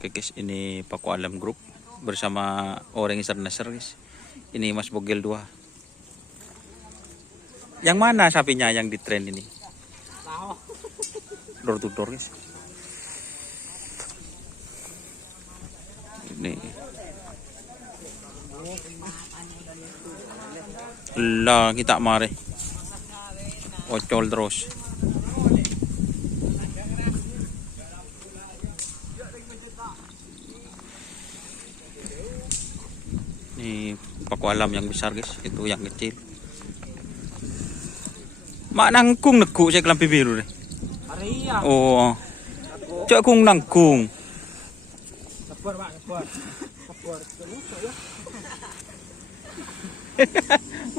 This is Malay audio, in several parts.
Oke guys, ini Paku Alam Group bersama Orang Isar Nasr guys. Ini Mas Bogel 2. Yang mana sapinya yang di tren ini? Door to door guys. Ini. Lah kita mari. Ocol terus. Ini Paku Alam yang besar guys, itu yang kecil. Mak nangkung neguk saya kelampi biru deh. Oh, cak kung nangkung.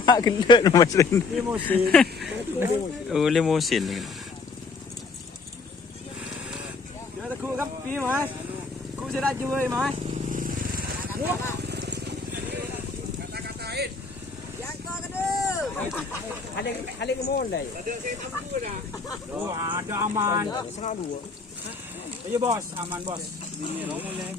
Mak gelut mas Rin. Limusin. Oh limusin. Jangan aku kapi mas. Aku sedap jual mas. Halik mulai. Oh, ada aman. Setengah dua. Ayo bos, aman bos. Ini mulai.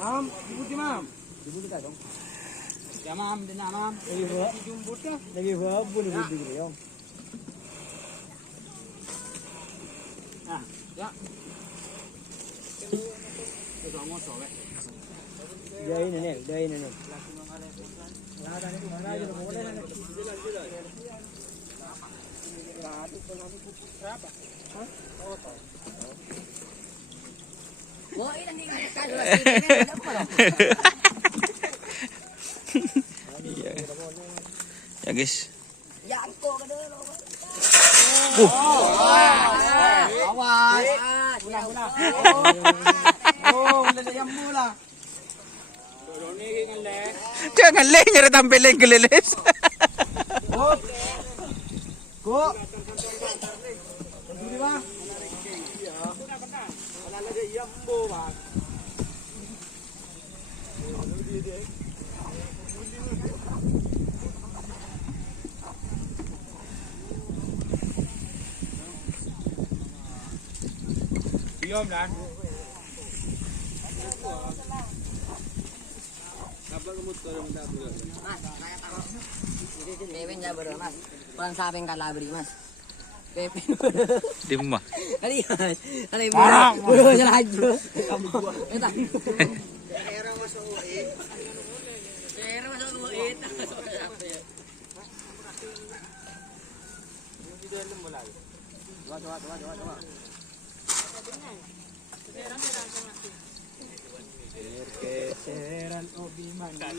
Mam, dibuti mam. Dibuti tak dong? Ya mam, dina mam. Lagi buat. Dijumbut kah? Lagi buat pun dibuti gitu ya. Nah, ya. Itu ngomong soalnya. Dia ini nih. Ya guys. Awas. Oh, udah yang mula. Jangan leh nyari tampilin geleles. Kok? Ini bang. Diam dan. Kevin ya bro mas, kurang sapeng kalah beri mas. Kevin Di rumah. kali mas, kali bro jelaju. Entah. Era masuk UIT. Coba. Keseran obi mandi.